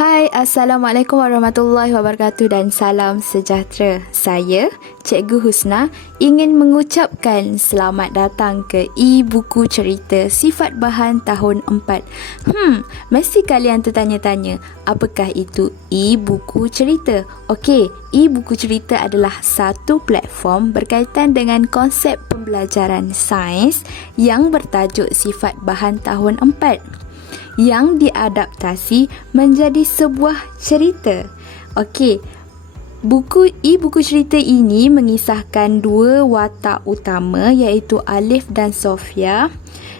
Hai, Assalamualaikum warahmatullahi wabarakatuh dan salam sejahtera. Saya, Cikgu Husna, ingin mengucapkan selamat datang ke e-buku cerita Sifat Bahan tahun 4. Mesti kalian tertanya-tanya, apakah itu e-buku cerita? Okey, e-buku cerita adalah satu platform berkaitan dengan konsep pembelajaran sains yang bertajuk Sifat Bahan tahun 4. Yang diadaptasi menjadi sebuah cerita. Okey, e-buku cerita ini mengisahkan dua watak utama iaitu Alif dan Sofia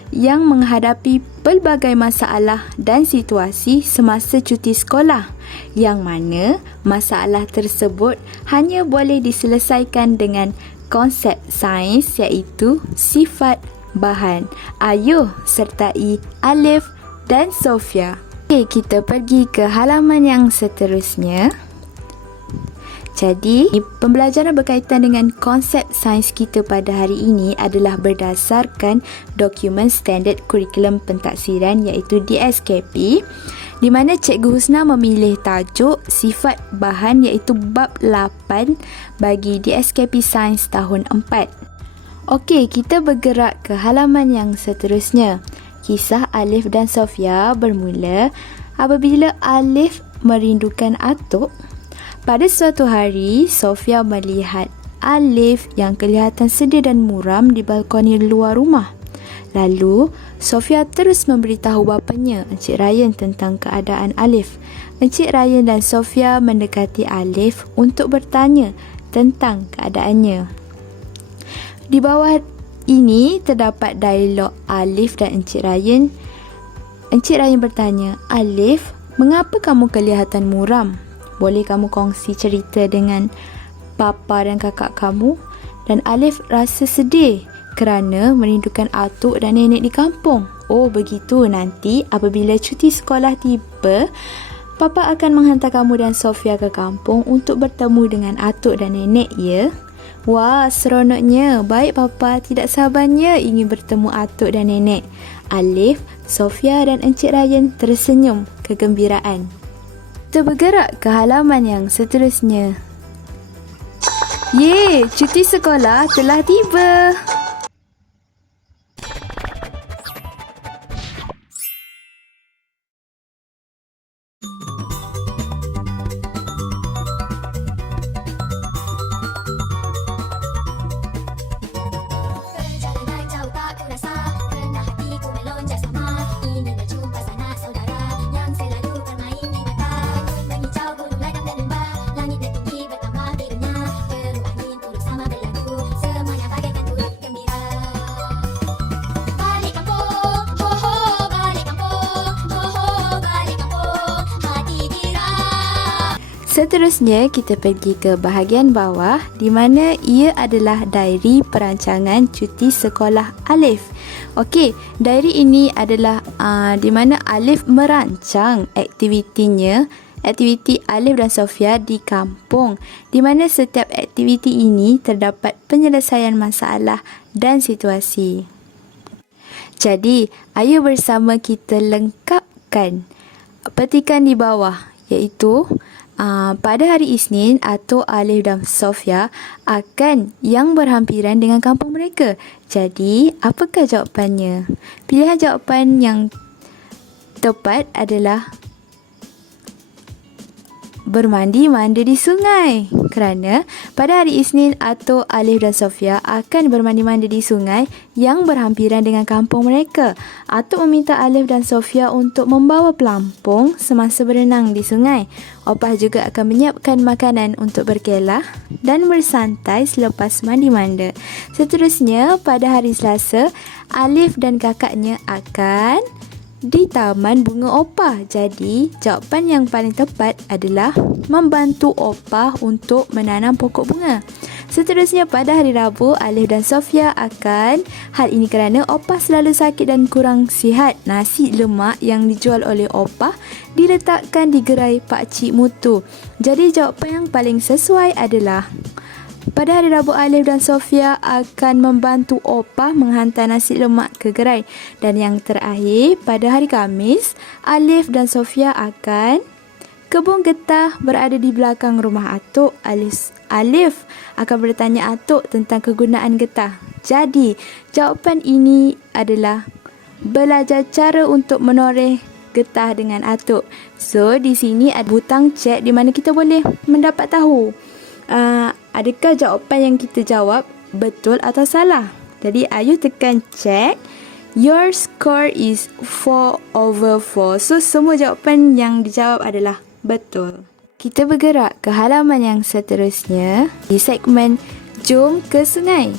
yang menghadapi pelbagai masalah dan situasi semasa cuti sekolah, yang mana masalah tersebut hanya boleh diselesaikan dengan konsep sains iaitu sifat bahan. Ayuh sertai Alif dan Sofia. Okey, kita pergi ke halaman yang seterusnya. Jadi, pembelajaran berkaitan dengan konsep sains kita pada hari ini adalah berdasarkan dokumen standard kurikulum pentaksiran iaitu DSKP, di mana Cikgu Husna memilih tajuk sifat bahan iaitu bab 8 bagi DSKP Sains tahun 4. Okey, kita bergerak ke halaman yang seterusnya. Kisah Alif dan Sofia bermula apabila Alif merindukan atuk. Pada suatu hari, Sofia melihat Alif yang kelihatan sedih dan muram di balkoni luar rumah. Lalu, Sofia terus memberitahu bapanya, Encik Ryan, tentang keadaan Alif. Encik Ryan dan Sofia mendekati Alif untuk bertanya tentang keadaannya. Di bawah ini terdapat dialog Alif dan Encik Ryan. Encik Ryan bertanya, Alif, mengapa kamu kelihatan muram? Boleh kamu kongsi cerita dengan papa dan kakak kamu? Dan Alif rasa sedih kerana merindukan atuk dan nenek di kampung. Oh begitu, nanti apabila cuti sekolah tiba, papa akan menghantar kamu dan Sofia ke kampung untuk bertemu dengan atuk dan nenek, ya? Wah, seronoknya. Baik papa, tidak sabarnya ingin bertemu atuk dan nenek. Alif, Sofia dan Encik Ryan tersenyum kegembiraan. Kita bergerak ke halaman yang seterusnya. Yeay, cuti sekolah telah tiba. Seterusnya, kita pergi ke bahagian bawah di mana ia adalah diary perancangan cuti sekolah Alif. Okey, diary ini adalah di mana Alif merancang aktiviti Alif dan Sofia di kampung, di mana setiap aktiviti ini terdapat penyelesaian masalah dan situasi. Jadi, ayo bersama kita lengkapkan petikan di bawah iaitu pada hari Isnin, atuk Alif dan Sofia akan yang berhampiran dengan kampung mereka. Jadi, apakah jawapannya? Pilihan jawapan yang tepat adalah bermandi-mandi di sungai. Kerana pada hari Isnin, atuk Alif dan Sofia akan bermandi-mandi di sungai yang berhampiran dengan kampung mereka. Atuk meminta Alif dan Sofia untuk membawa pelampung semasa berenang di sungai. Opah juga akan menyiapkan makanan untuk berkelah dan bersantai selepas mandi-manda. Seterusnya, pada hari Selasa, Alif dan kakaknya akan di Taman Bunga Opah. Jadi, jawapan yang paling tepat adalah membantu Opah untuk menanam pokok bunga. Seterusnya, pada hari Rabu, Alif dan Sofia akan, hal ini kerana Opah selalu sakit dan kurang sihat, nasi lemak yang dijual oleh Opah diletakkan di gerai Pakcik Mutu. Jadi, jawapan yang paling sesuai adalah pada hari Rabu, Alif dan Sofia akan membantu Opah menghantar nasi lemak ke gerai. Dan yang terakhir, pada hari Khamis, Alif dan Sofia akan Kebun getah berada di belakang rumah Atuk. Alif akan bertanya Atuk tentang kegunaan getah. Jadi, jawapan ini adalah belajar cara untuk menoreh getah dengan Atuk. So, di sini ada butang cek di mana kita boleh mendapat tahu adakah jawapan yang kita jawab betul atau salah. Jadi, Ayu tekan cek. Your score is 4/4. So, semua jawapan yang dijawab adalah betul. Kita bergerak ke halaman yang seterusnya di segmen Jom ke Sungai.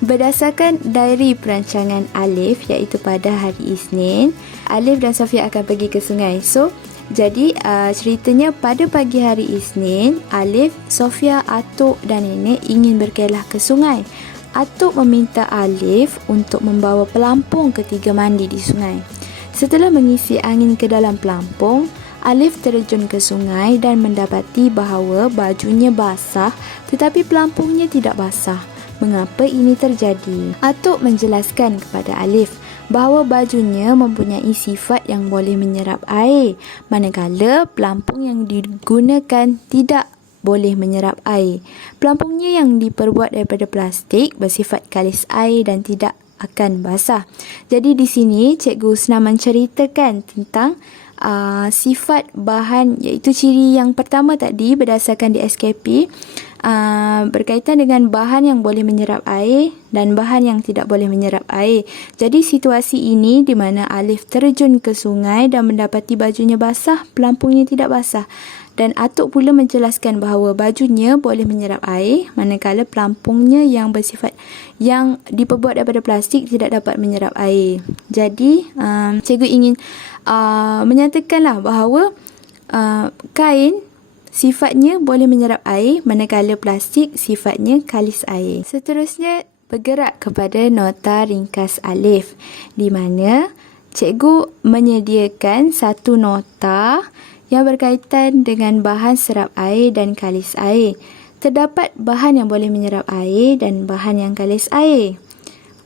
Berdasarkan diary perancangan Alif, iaitu pada hari Isnin, Alif dan Sofia akan pergi ke sungai. So, jadi ceritanya pada pagi hari Isnin, Alif, Sofia, Atuk dan Nenek ingin berkelah ke sungai. Atuk meminta Alif untuk membawa pelampung ketiga mandi di sungai. Setelah mengisi angin ke dalam pelampung, Alif terjun ke sungai dan mendapati bahawa bajunya basah tetapi pelampungnya tidak basah. Mengapa ini terjadi? Atuk menjelaskan kepada Alif bahawa bajunya mempunyai sifat yang boleh menyerap air, manakala pelampung yang digunakan tidak boleh menyerap air. Pelampungnya yang diperbuat daripada plastik bersifat kalis air dan tidak akan basah. Jadi di sini Cikgu Husna menceritakan tentang sifat bahan, iaitu ciri yang pertama tadi berdasarkan di SKP, berkaitan dengan bahan yang boleh menyerap air dan bahan yang tidak boleh menyerap air. Jadi situasi ini di mana Alif terjun ke sungai dan mendapati bajunya basah, pelampungnya tidak basah. Dan Atuk pula menjelaskan bahawa bajunya boleh menyerap air, manakala pelampungnya yang bersifat yang diperbuat daripada plastik tidak dapat menyerap air. Jadi, cikgu ingin menyatakanlah bahawa kain sifatnya boleh menyerap air, manakala plastik sifatnya kalis air. Seterusnya, bergerak kepada nota ringkas Alif, di mana cikgu menyediakan satu nota yang berkaitan dengan bahan serap air dan kalis air. Terdapat bahan yang boleh menyerap air dan bahan yang kalis air.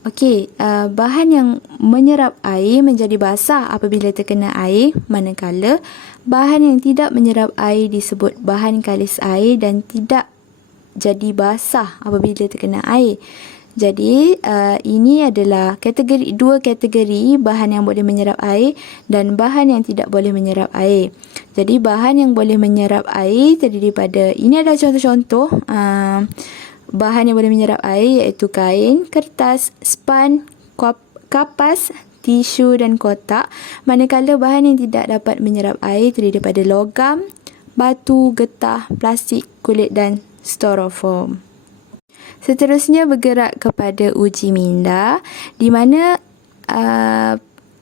Okey, bahan yang menyerap air menjadi basah apabila terkena air, manakala bahan yang tidak menyerap air disebut bahan kalis air dan tidak jadi basah apabila terkena air. Jadi, ini adalah dua kategori bahan yang boleh menyerap air dan bahan yang tidak boleh menyerap air. Jadi, bahan yang boleh menyerap air terdiri pada, ini adalah contoh-contoh bahan yang boleh menyerap air, iaitu kain, kertas, span, kapas, tisu dan kotak. Manakala bahan yang tidak dapat menyerap air terdiri daripada logam, batu, getah, plastik, kulit dan styrofoam. Seterusnya bergerak kepada uji minda, di mana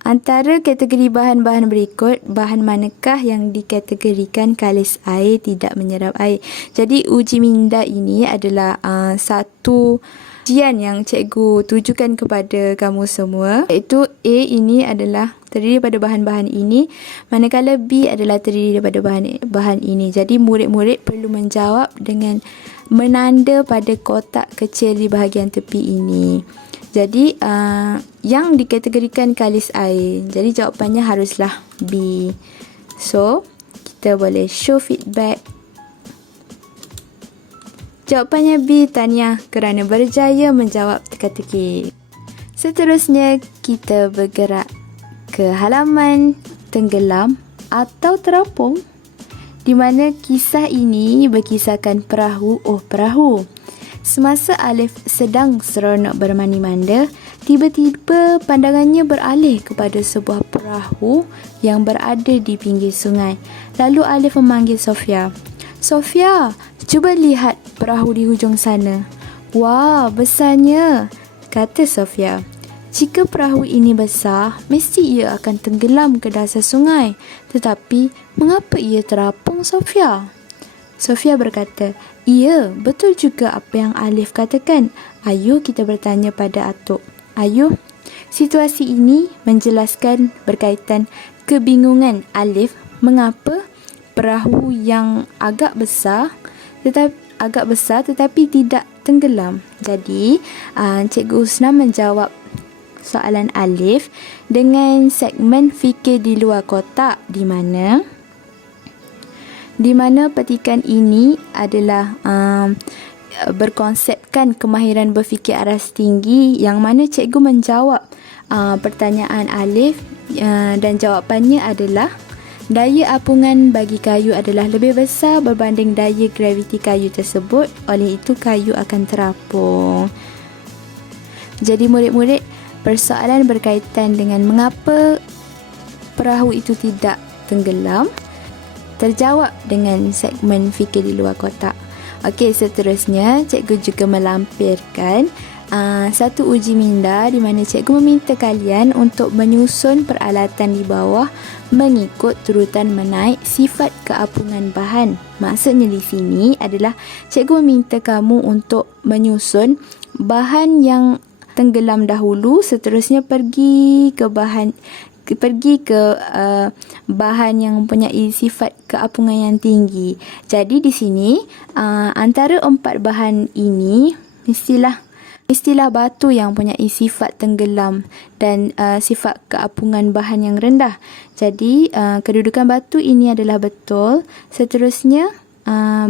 antara kategori bahan-bahan berikut, bahan manakah yang dikategorikan kalis air, tidak menyerap air. Jadi uji minda ini adalah satu ujian yang cikgu tujukan kepada kamu semua, iaitu A ini adalah terdiri daripada bahan-bahan ini, manakala B adalah terdiri daripada bahan ini. Jadi murid-murid perlu menjawab dengan menanda pada kotak kecil di bahagian tepi ini. Jadi yang dikategorikan kalis air, jadi jawapannya haruslah B. So kita boleh show feedback. Jawapannya B, tahniah kerana berjaya menjawab teka-teki. Seterusnya kita bergerak ke halaman tenggelam atau terapung, di mana kisah ini berkisahkan perahu. Semasa Alif sedang seronok bermandi-manda, tiba-tiba pandangannya beralih kepada sebuah perahu yang berada di pinggir sungai. Lalu Alif memanggil Sofia. Sofia, cuba lihat perahu di hujung sana. Wah, besarnya, kata Sofia. Jika perahu ini besar, mesti ia akan tenggelam ke dasar sungai. Tetapi, mengapa ia terapung, Sofia? Sofia berkata, ya, betul juga apa yang Alif katakan. Ayuh kita bertanya pada Atuk. Ayuh, situasi ini menjelaskan berkaitan kebingungan Alif mengapa perahu yang agak besar tetapi tidak tenggelam. Jadi, Cikgu Husna menjawab soalan Alif dengan segmen fikir di luar kotak, di mana di mana petikan ini adalah berkonsepkan kemahiran berfikir aras tinggi, yang mana cikgu menjawab pertanyaan Alif dan jawapannya adalah daya apungan bagi kayu adalah lebih besar berbanding daya graviti kayu tersebut, oleh itu kayu akan terapung. Jadi murid-murid, persoalan berkaitan dengan mengapa perahu itu tidak tenggelam terjawab dengan segmen fikir di luar kotak. Okey, seterusnya cikgu juga melampirkan satu uji minda di mana cikgu meminta kalian untuk menyusun peralatan di bawah mengikut turutan menaik sifat keapungan bahan. Maksudnya di sini adalah cikgu meminta kamu untuk menyusun bahan yang tenggelam dahulu, seterusnya pergi ke bahan yang mempunyai sifat keapungan yang tinggi. Jadi di sini antara 4 bahan ini mestilah batu yang mempunyai sifat tenggelam dan sifat keapungan bahan yang rendah. Jadi kedudukan batu ini adalah betul. Seterusnya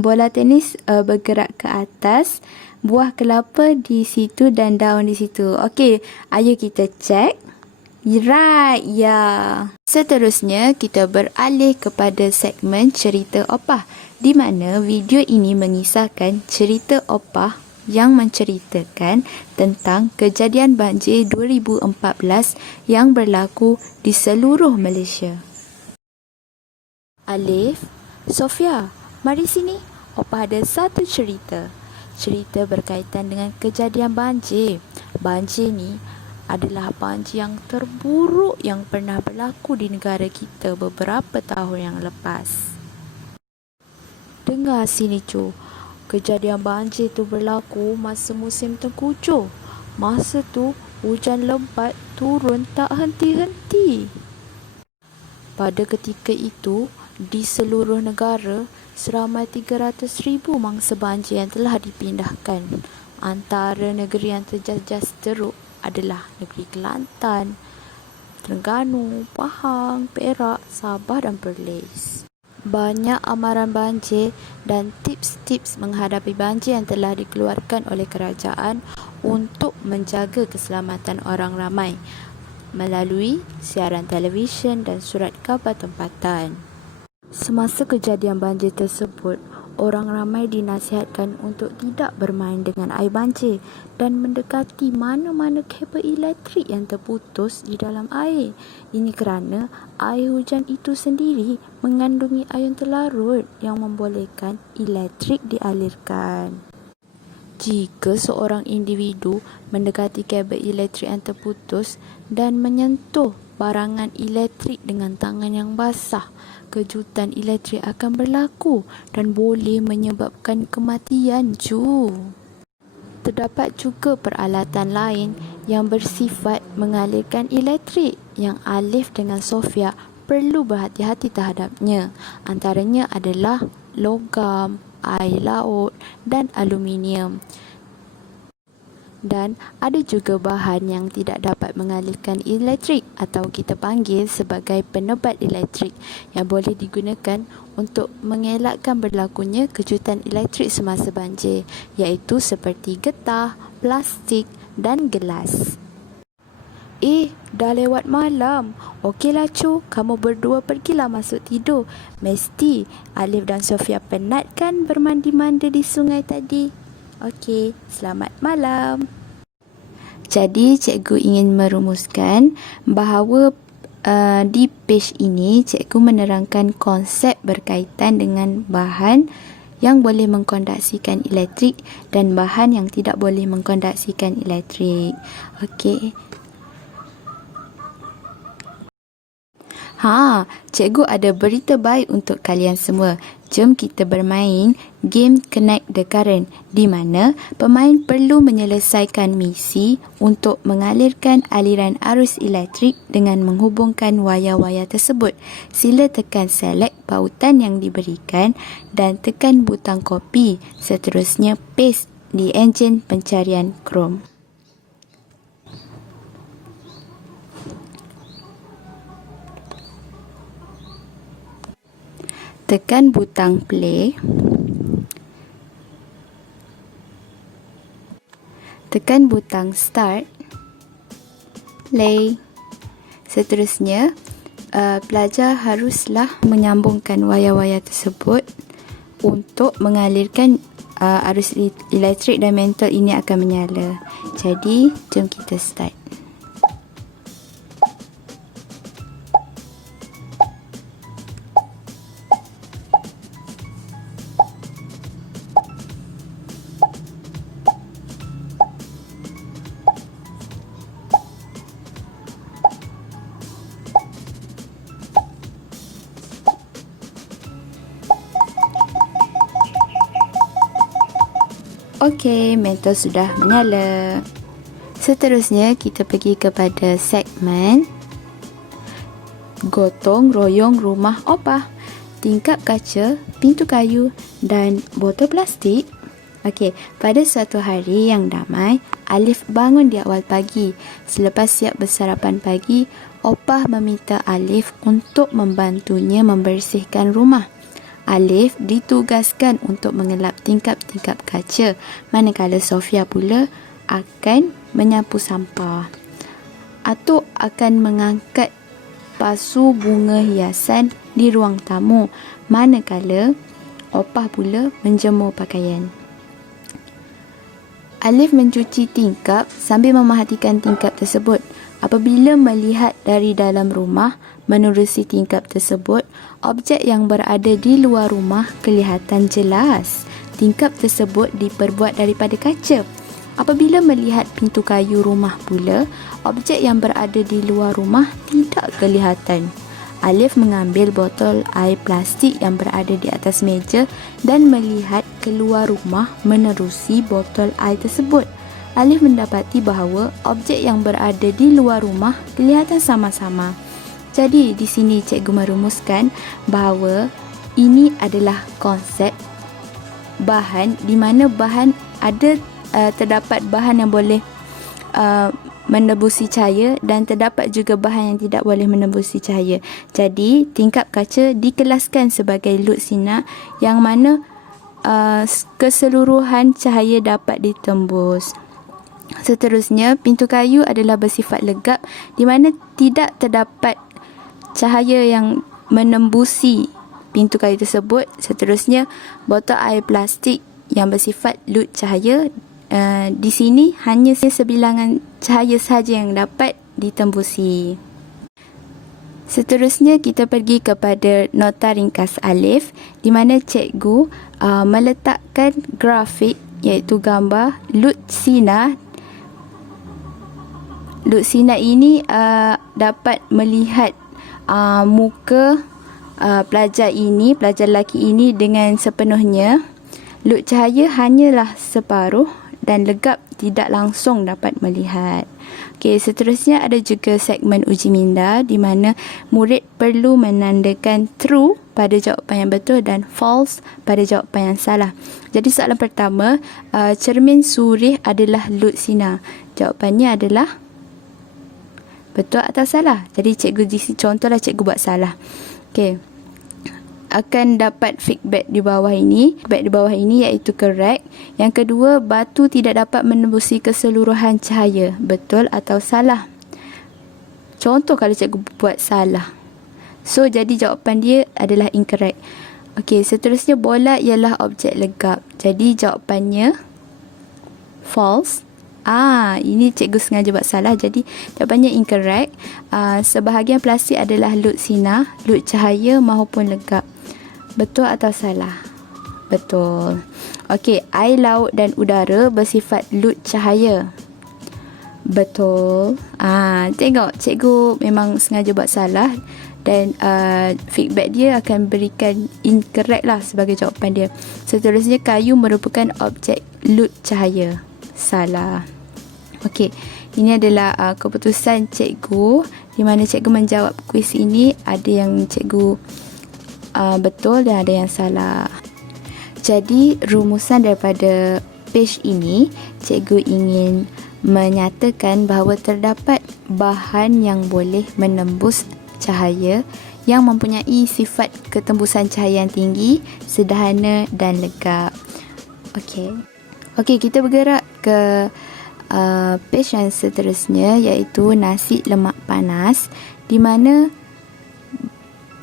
bola tenis bergerak ke atas, buah kelapa di situ dan daun di situ. Okey, ayo kita cek. Right, ya. Seterusnya, kita beralih kepada segmen cerita opah, di mana video ini mengisahkan cerita opah yang menceritakan tentang kejadian banjir 2014 yang berlaku di seluruh Malaysia. Alif, Sofia, mari sini. Opah ada satu cerita. Cerita berkaitan dengan kejadian banjir. Banjir ni adalah banjir yang terburuk yang pernah berlaku di negara kita beberapa tahun yang lepas. Dengar sini cu, kejadian banjir tu berlaku masa musim tengkujuh. Masa tu hujan lebat turun tak henti-henti. Pada ketika itu, di seluruh negara, seramai 300,000 mangsa banjir yang telah dipindahkan. Antara negeri yang terjejas teruk adalah negeri Kelantan, Terengganu, Pahang, Perak, Sabah dan Perlis. Banyak amaran banjir dan tips-tips menghadapi banjir yang telah dikeluarkan oleh kerajaan untuk menjaga keselamatan orang ramai melalui siaran televisyen dan surat khabar tempatan. Semasa kejadian banjir tersebut, orang ramai dinasihatkan untuk tidak bermain dengan air banjir dan mendekati mana-mana kabel elektrik yang terputus di dalam air. Ini kerana air hujan itu sendiri mengandungi ion terlarut yang membolehkan elektrik dialirkan. Jika seorang individu mendekati kabel elektrik yang terputus dan menyentuh barangan elektrik dengan tangan yang basah, kejutan elektrik akan berlaku dan boleh menyebabkan kematian cu. Terdapat juga peralatan lain yang bersifat mengalirkan elektrik yang Alif dengan Sofia perlu berhati-hati terhadapnya. Antaranya adalah logam, air laut dan aluminium. Dan ada juga bahan yang tidak dapat mengalirkan elektrik atau kita panggil sebagai penebat elektrik yang boleh digunakan untuk mengelakkan berlakunya kejutan elektrik semasa banjir, iaitu seperti getah, plastik dan gelas. Dah lewat malam. Okeylah cu, kamu berdua pergilah masuk tidur. Mesti Alif dan Sofia penat kan bermandi-mandi di sungai tadi. Okey, selamat malam. Jadi, cikgu ingin merumuskan bahawa di page ini, cikgu menerangkan konsep berkaitan dengan bahan yang boleh mengkondaksikan elektrik dan bahan yang tidak boleh mengkondaksikan elektrik. Okey. Cikgu ada berita baik untuk kalian semua. Jom kita bermain game Connect the Current, di mana pemain perlu menyelesaikan misi untuk mengalirkan aliran arus elektrik dengan menghubungkan wayar-wayar tersebut. Sila tekan select pautan yang diberikan dan tekan butang copy. Seterusnya paste di enjin pencarian Chrome. Tekan butang play. Tekan butang start. Play. Seterusnya, pelajar haruslah menyambungkan wayar-wayar tersebut untuk mengalirkan arus elektrik dan mentol ini akan menyala. Jadi, jom kita start. Okey, mentol sudah menyala. Seterusnya, kita pergi kepada segmen gotong royong rumah opah. Tingkap kaca, pintu kayu dan botol plastik. Okey, pada suatu hari yang damai, Alif bangun di awal pagi. Selepas siap bersarapan pagi, opah meminta Alif untuk membantunya membersihkan rumah. Alif ditugaskan untuk mengelap tingkap-tingkap kaca, manakala Sofia pula akan menyapu sampah. Atuk akan mengangkat pasu bunga hiasan di ruang tamu, manakala opah pula menjemur pakaian. Alif mencuci tingkap sambil memerhatikan tingkap tersebut. Apabila melihat dari dalam rumah menerusi tingkap tersebut, objek yang berada di luar rumah kelihatan jelas. Tingkap tersebut diperbuat daripada kaca. Apabila melihat pintu kayu rumah pula, objek yang berada di luar rumah tidak kelihatan. Alif mengambil botol air plastik yang berada di atas meja dan melihat keluar rumah menerusi botol air tersebut. Alif mendapati bahawa objek yang berada di luar rumah kelihatan sama-sama. Jadi, di sini cikgu merumuskan bahawa ini adalah konsep bahan di mana bahan ada terdapat bahan yang boleh menembusi cahaya dan terdapat juga bahan yang tidak boleh menembusi cahaya. Jadi, tingkap kaca dikelaskan sebagai lut sinar yang mana keseluruhan cahaya dapat ditembus. Seterusnya, pintu kayu adalah bersifat legap di mana tidak terdapat cahaya yang menembusi pintu kayu tersebut. Seterusnya, botol air plastik yang bersifat lut cahaya. Di sini hanya sebilangan cahaya sahaja yang dapat ditembusi. Seterusnya, kita pergi kepada nota ringkas Alif di mana cikgu meletakkan grafik iaitu gambar lut sinar. Lut sinar ini dapat melihat muka pelajar lelaki ini dengan sepenuhnya. Lut cahaya hanyalah separuh dan legap tidak langsung dapat melihat. Okey, seterusnya ada juga segmen uji minda di mana murid perlu menandakan true pada jawapan yang betul dan false pada jawapan yang salah. Jadi soalan pertama, cermin surih adalah lut sinar. Jawapannya adalah betul atau salah? Jadi cikgu contohlah cikgu buat salah. Okey. Akan dapat feedback di bawah ini. Feedback di bawah ini iaitu correct. Yang kedua, batu tidak dapat menembusi keseluruhan cahaya. Betul atau salah? Contoh kalau cikgu buat salah. So, jadi jawapan dia adalah incorrect. Okey, seterusnya bola ialah objek legap. Jadi jawapannya false. Ini cikgu sengaja buat salah. Jadi jawapannya incorrect. Sebahagian plastik adalah lut sinar, lut cahaya maupun legap. Betul atau salah? Betul. Okey, air laut dan udara bersifat lut cahaya. Betul. Tengok, cikgu memang sengaja buat salah dan feedback dia akan berikan incorrect lah sebagai jawapan dia. Seterusnya, kayu merupakan objek lut cahaya. Salah. Okey, ini adalah keputusan cikgu di mana cikgu menjawab kuis ini. Ada yang cikgu betul dan ada yang salah. Jadi, rumusan daripada page ini, cikgu ingin menyatakan bahawa terdapat bahan yang boleh menembus cahaya yang mempunyai sifat ketembusan cahaya yang tinggi, sederhana dan legap. Okey, kita bergerak ke page yang seterusnya, iaitu nasi lemak panas, di mana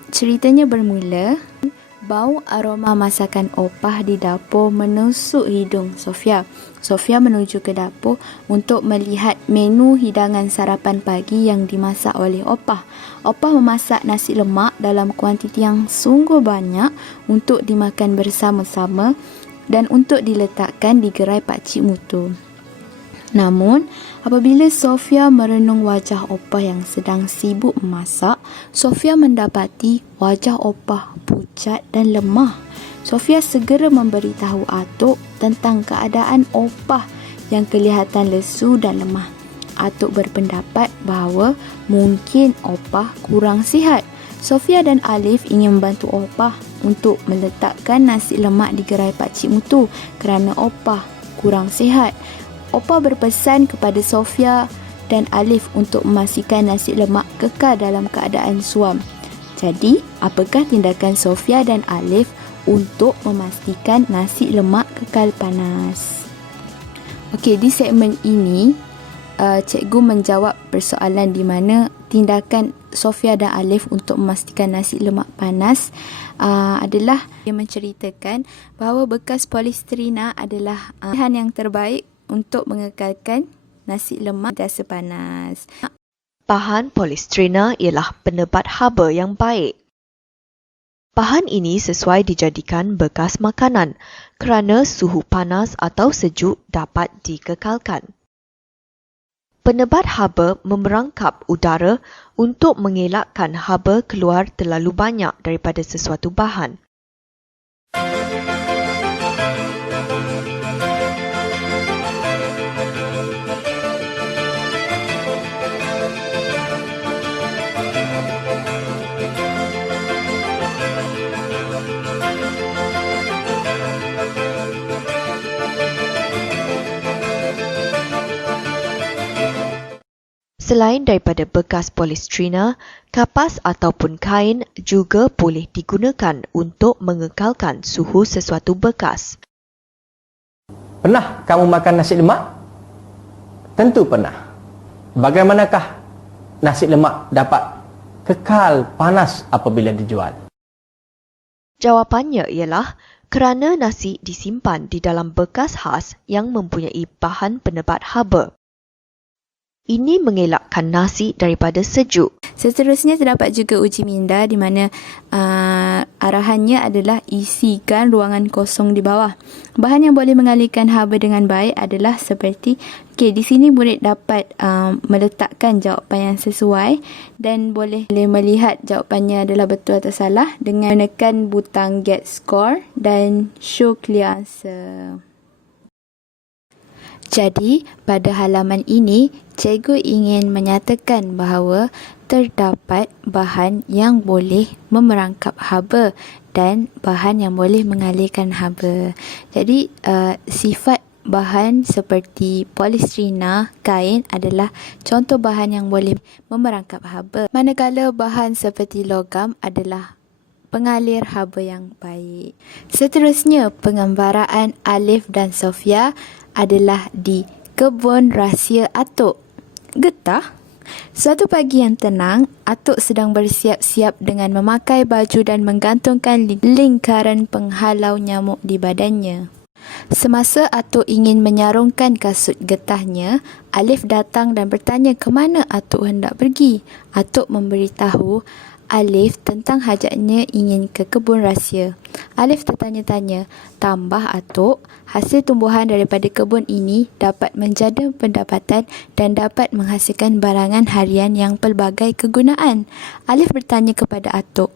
ceritanya bermula. Bau aroma masakan opah di dapur menusuk hidung Sofia. Sofia menuju ke dapur untuk melihat menu hidangan sarapan pagi yang dimasak oleh opah. Opah memasak nasi lemak dalam kuantiti yang sungguh banyak untuk dimakan bersama-sama dan untuk diletakkan di gerai pakcik mutu. Namun, apabila Sofia merenung wajah opah yang sedang sibuk memasak, Sofia mendapati wajah opah pucat dan lemah. Sofia segera memberitahu atuk tentang keadaan opah yang kelihatan lesu dan lemah. Atuk berpendapat bahawa mungkin opah kurang sihat. Sofia dan Alif ingin membantu opah untuk meletakkan nasi lemak di gerai pakcik mutu kerana opah kurang sihat. Opah berpesan kepada Sofia dan Alif untuk memastikan nasi lemak kekal dalam keadaan suam. Jadi, apakah tindakan Sofia dan Alif untuk memastikan nasi lemak kekal panas? Okey, di segmen ini, cikgu menjawab persoalan di mana tindakan Sofia dan Alif untuk memastikan nasi lemak panas adalah dia menceritakan bahawa bekas polistrina adalah pilihan yang terbaik untuk mengekalkan nasi lemak dasa panas. Bahan polistrina ialah penebat haba yang baik. Bahan ini sesuai dijadikan bekas makanan kerana suhu panas atau sejuk dapat dikekalkan. Penebat haba memerangkap udara untuk mengelakkan haba keluar terlalu banyak daripada sesuatu bahan. Selain daripada bekas polistrina, kapas ataupun kain juga boleh digunakan untuk mengekalkan suhu sesuatu bekas. Pernah kamu makan nasi lemak? Tentu pernah. Bagaimanakah nasi lemak dapat kekal panas apabila dijual? Jawapannya ialah kerana nasi disimpan di dalam bekas khas yang mempunyai bahan penebat haba. Ini mengelakkan nasi daripada sejuk. Seterusnya terdapat juga uji minda di mana arahannya adalah isikan ruangan kosong di bawah. Bahan yang boleh mengalirkan haba dengan baik adalah seperti di sini murid dapat meletakkan jawapan yang sesuai dan boleh melihat jawapannya adalah betul atau salah dengan menekan butang get score dan show clear answer. Jadi, pada halaman ini, cikgu ingin menyatakan bahawa terdapat bahan yang boleh memerangkap haba dan bahan yang boleh mengalirkan haba. Jadi, sifat bahan seperti polistrina, kain adalah contoh bahan yang boleh memerangkap haba. Manakala bahan seperti logam adalah pengalir haba yang baik. Seterusnya, penggambaraan Alif dan Sofia adalah di kebun rahsia atuk. Getah? Suatu pagi yang tenang, atuk sedang bersiap-siap dengan memakai baju dan menggantungkan lingkaran penghalau nyamuk di badannya. Semasa atuk ingin menyarungkan kasut getahnya, Alif datang dan bertanya ke mana atuk hendak pergi. Atuk memberitahu Alif tentang hajatnya ingin ke kebun rahsia. Alif tertanya-tanya, tambah atuk, hasil tumbuhan daripada kebun ini dapat menjada pendapatan dan dapat menghasilkan barangan harian yang pelbagai kegunaan. Alif bertanya kepada atuk,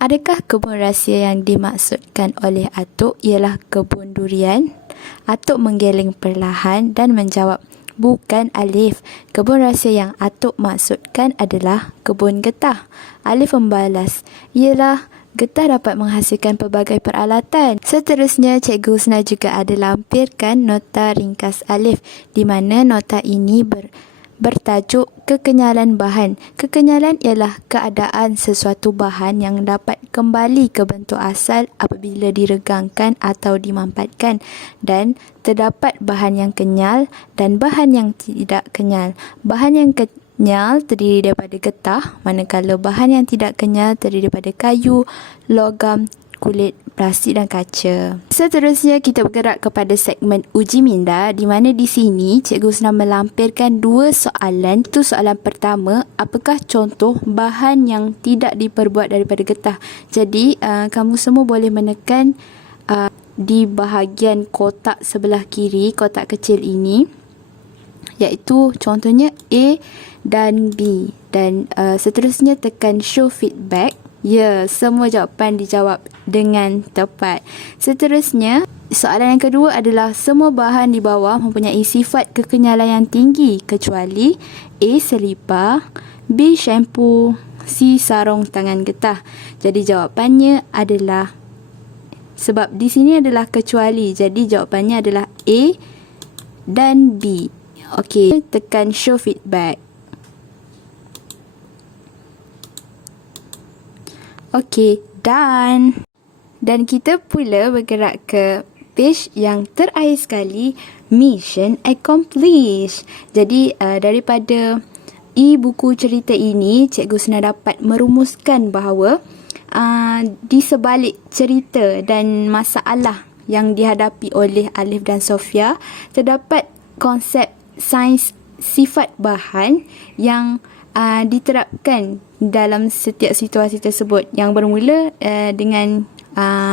adakah kebun rahsia yang dimaksudkan oleh atuk ialah kebun durian? Atuk menggeleng perlahan dan menjawab, bukan Alif, kebun rahsia yang atuk maksudkan adalah kebun getah. Alif membalas, ialah getah dapat menghasilkan pelbagai peralatan. Seterusnya, Cikgu juga ada lampirkan nota ringkas Alif di mana nota ini bertajuk kekenyalan bahan. Kekenyalan ialah keadaan sesuatu bahan yang dapat kembali ke bentuk asal apabila diregangkan atau dimampatkan, dan terdapat bahan yang kenyal dan bahan yang tidak kenyal. Bahan yang kenyal terdiri daripada getah, manakala bahan yang tidak kenyal terdiri daripada kayu, logam, kulit, plastik dan kaca. Seterusnya kita bergerak kepada segmen uji minda, di mana di sini Cikgu Husna melampirkan dua soalan. Itu soalan pertama, apakah contoh bahan yang tidak diperbuat daripada getah? Jadi kamu semua boleh menekan di bahagian kotak sebelah kiri, kotak kecil ini, iaitu contohnya A dan B, dan seterusnya tekan show feedback. Ya, semua jawapan dijawab dengan tepat. Seterusnya, soalan yang kedua adalah semua bahan di bawah mempunyai sifat kekenyalan yang tinggi kecuali A. selipar, B. shampoo, C. sarung tangan getah. Jadi jawapannya adalah, sebab di sini adalah kecuali, jadi jawapannya adalah A dan B. Okey, tekan show feedback. Okey, done. Dan kita pula bergerak ke page yang terakhir sekali, mission accomplished. Jadi daripada buku cerita ini, Cikgu Husna dapat merumuskan bahawa di sebalik cerita dan masalah yang dihadapi oleh Alif dan Sofia, terdapat konsep sains sifat bahan yang diterapkan dalam setiap situasi tersebut, yang bermula dengan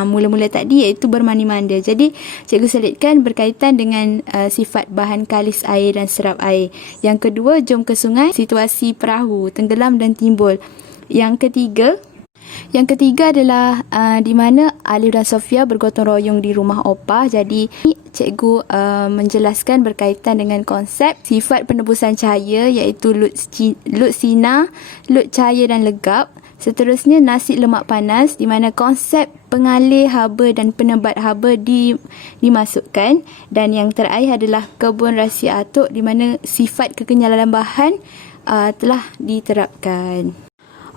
mula-mula tadi, iaitu bermandi-manda. Jadi cikgu selitkan berkaitan dengan sifat bahan kalis air dan serap air. Yang kedua, jom ke sungai, situasi perahu tenggelam dan timbul. Yang ketiga adalah di mana Alif dan Sofia bergotong royong di rumah opah. Jadi cikgu menjelaskan berkaitan dengan konsep sifat penebusan cahaya, iaitu lut sinar, lut cahaya dan legap. Seterusnya nasi lemak panas, di mana konsep pengalih haba dan penebat haba dimasukkan. Dan yang terakhir adalah kebun rahsia atuk, di mana sifat kekenyalan bahan telah diterapkan.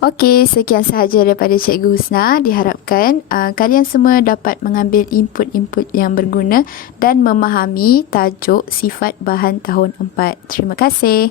Okey, sekian sahaja daripada Cikgu Husna. Diharapkan kalian semua dapat mengambil input-input yang berguna dan memahami tajuk sifat bahan tahun 4. Terima kasih.